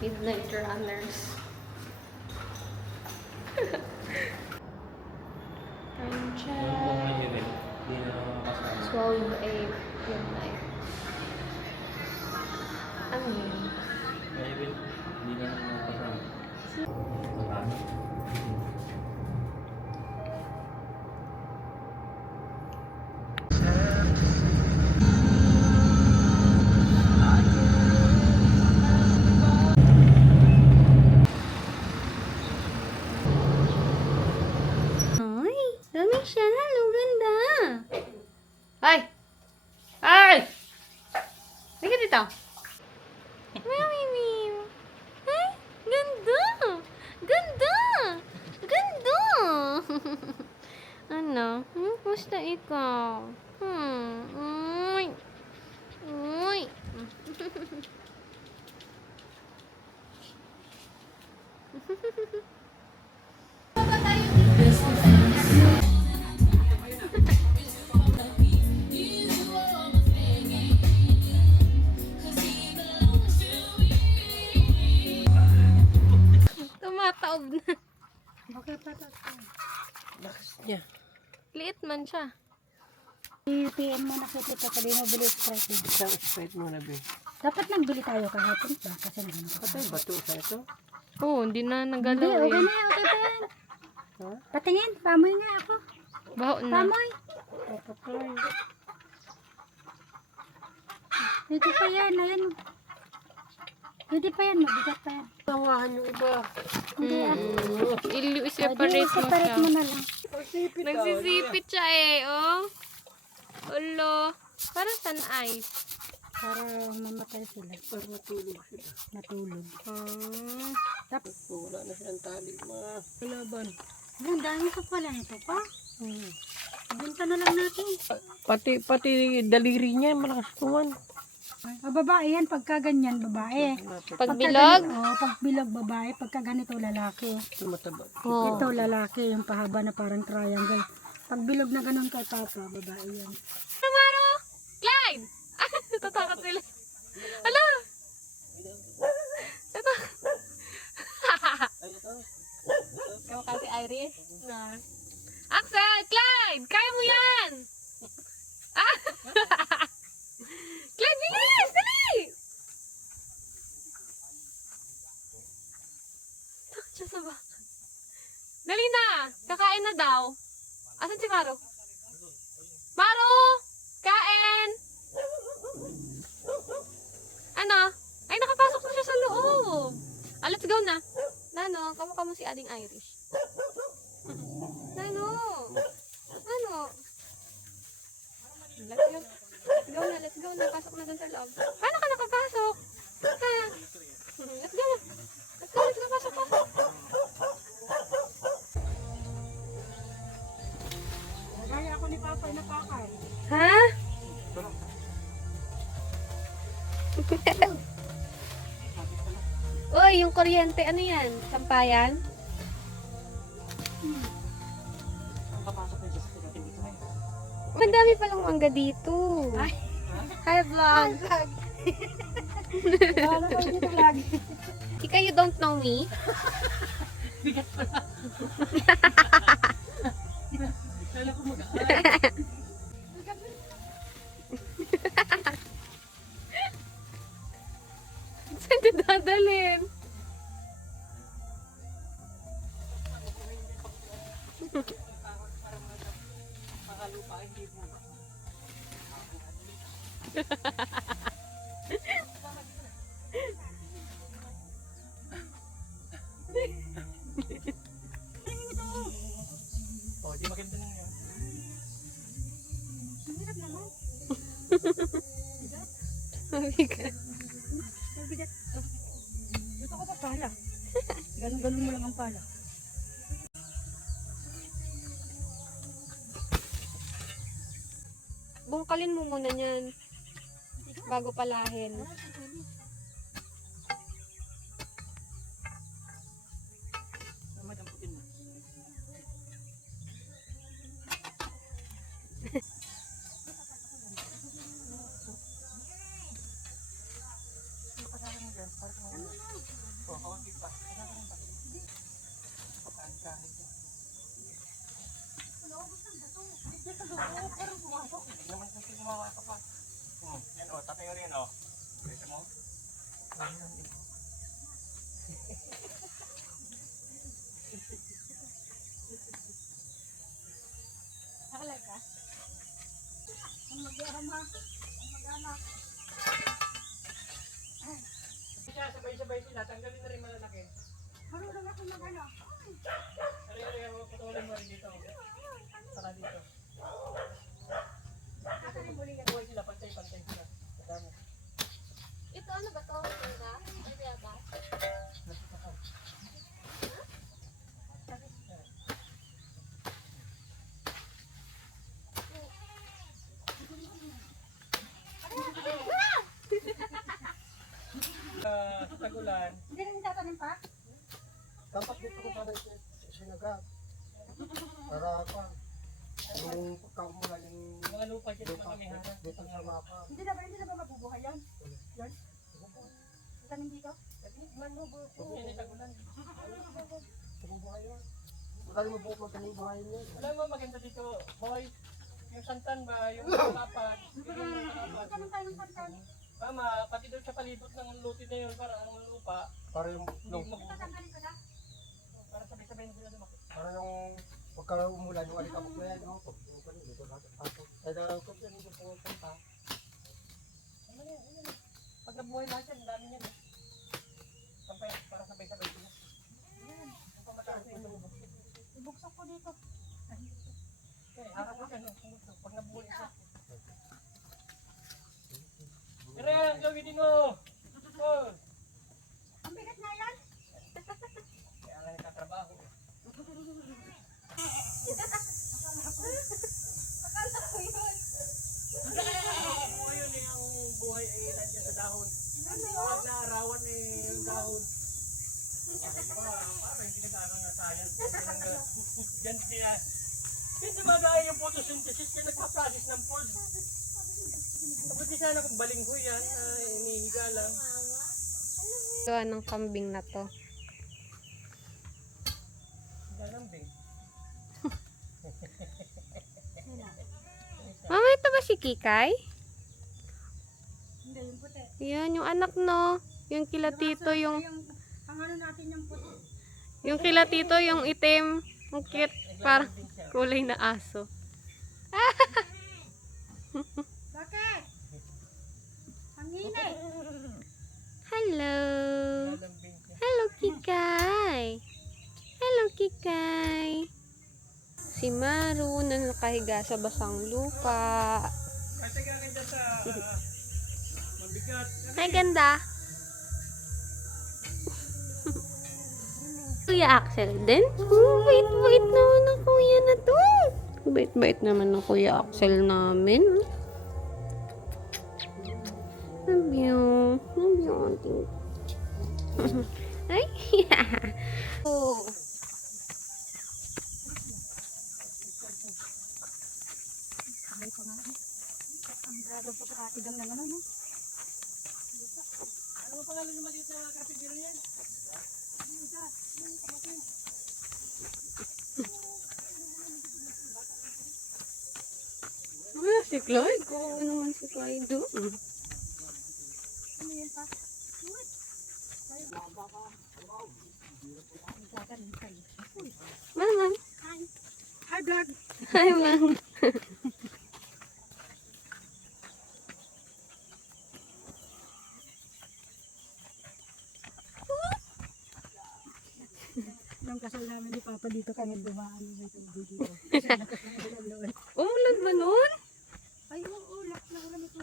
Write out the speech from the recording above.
Midnight Runners. Time check. 12:08 midnight. Ano yun? Hindi na nakakasama. Marami. Ay, dami siya. Hello, ganda. Ay! Ay! Halika dito. Mami, Mim. Ay, ganda. Ganda. Ganda. Ano? Kumusta ikaw? Uy. Uy. Tumataob na. Bakit pa ito? Lakas niya. Liit man siya. I-PM mo na kita ito kasi mo bili Sprite. Isang Sprite mo na, be. Dapat nagbili tayo kahapon pa kasi naman ako. Patay, bato sa ito. Oo, hindi na Hindi, nagalaw okay eh. na, okay pa yan. Ha? Patingin, pamoy nga ako. Baho na. Pamoy. Patay. Pwede pa yan, ayan. Pwede pa yan, mabigat pa yan. Tawahan yung iba. Hindi ah. I-separate mo separate siya. mo na lang. Nagsisipit siya eh, oh. Ulo. Para saan ay? Para mamatay sila. Para matulog sila. Natulog. Tapos wala na silang tali. Malaban. Ang dami ka pala nito pa. Benta na lang natin. Pati daliri niya, malakas tuman. Babae yan, pagka ganyan, babae. Pagbilog? Oo, pagbilog babae, pagka ganito lalaki. Tumataba. Oh. Ito lalaki, yung pahaba na parang triangle. Pagbilog na ganun kay papa, babae yan. Maro! Clyde! Natatakot sila. Hala! Ito. Kamu kasi Iris? Na. Axel! Clyde! Kaya mo yan! Ah! Clyde, bilis! Dali! Takot siya sa baka. Dali na! Kakain na daw. Asan si Maro? Maro! Kain! Ano? Ay, nakapasok na siya sa loob. Ah, let's go na. Nano, kamu si Ading Irish. Nano? Ano? Let's go na. Pasok na dun sa loob. Paano ka nakapasok? Ha? Let's go na. Let's go, pasok. Gaya ako ni papa na pakay. Ha? Uy, yung kuryente, ano yan? Sampayan? Ang dami palang mangga dito. Ay. Hi, vlog. Wala ko dito lagi. Ika, you don't know me? Kala ko Saan di dadalhin? Oh, di maganda na yan. Hirap naman. Mabigat. Mabigat. Gusto ko sa pala. Ganun-ganun mo lang ang pala. Bungkalin mo muna yan. Bago palahin. Madamputin mo. Nakalay ka? Ang mag-ama. Ang mag-anak. Siya, sabay-sabay sila. Tanggalin na rin malalaki. Marunong ako mag-ano. Ari-ari, patuloy mo rin dito. Saka dito. Buhay sila, pantay-pantay sila. Madami. Ito ano ba to? Tuna? Ano yata? Sa tagulan, Hindi rin tatanim pa? Dapat dito ko para sinaga. Para pa. Yung pagkaumulan yung mga lupa dito na kami ha. dito sa mapa. Hindi na ba mabubuhay yan? Yan? Tanim dito? Yan yung tagulan. Bubuhay yun. Madali mo buhok magkaling buhay yun. Alam mo maganda dito, boy. Yung santan ba, yung kalapan. Yung kalapan. Tanim tayo ng pantan. Mama, pati doon sa palibot ng luti na yun, para ang lupa, Para yung hindi mabubuhay. Tatanggalin ko na? Para sabay-sabay na sila lumaki. para yung pagkaumulan yung alikabok na yan, no? Pag yung kanil, dito lahat ang tapos. Kaya dahil ko yan, dito po punta. Ano yan, ano yan. Pag nabuhay lahat yan, ang dami yan. Sampay, para sabay-sabay sila. Ang pamataas na yung lubog. Ibuksak ko dito. Okay, harap ko siya, no? Pag nabuhay siya. Kaya ang gawin din mo! Oh! Ang bigat na yan? Kaya nga nagtatrabaho. Akala ko yun. Ang buhay yun eh, ang buhay ay nandiyan sa dahon. Pag naarawan eh, yung dahon. Parang hindi nag-aaral na science. Yan kaya. Hindi magaya yung photosynthesis kaya nagpa-process ng food. Tapos di sana kung balinghoy yan, inihiga lang. Gawa ng kambing na to. Higa lang, babe. Mama, ito ba si Kikay? Hindi, yung puti. Yan, yung anak no. Yung kila tito, yung Ang ano natin yung puti. kila tito, yung itim. Ang cute. Parang Din siya. kulay na aso. Bakit? Ang inay. Hello. Lalambing siya. Hello, Kikay. Hello, Kikay. Si Maru na nakahiga sa basang lupa. Kasi gaganda sa mabigat. Ay, ganda. Kuya Axel din? Oh, bait-bait naman ng kuya na to. Bait-bait naman ng kuya Axel namin. Love you. Love you, auntie. Ay, oh. Ang grado po sa katigang ng ano, no? Ano ang pangalan ng maliit na kapitiro yan? Ah, si Clyde. Oo naman si Clyde doon. Ano yun pa? Mama. Hi, vlog. Hi, ma'am. Yung kasal namin ni Papa dito kami dumaan sa tubig dito. Umulan ba nun? Ay, oo, lak na ulan ito.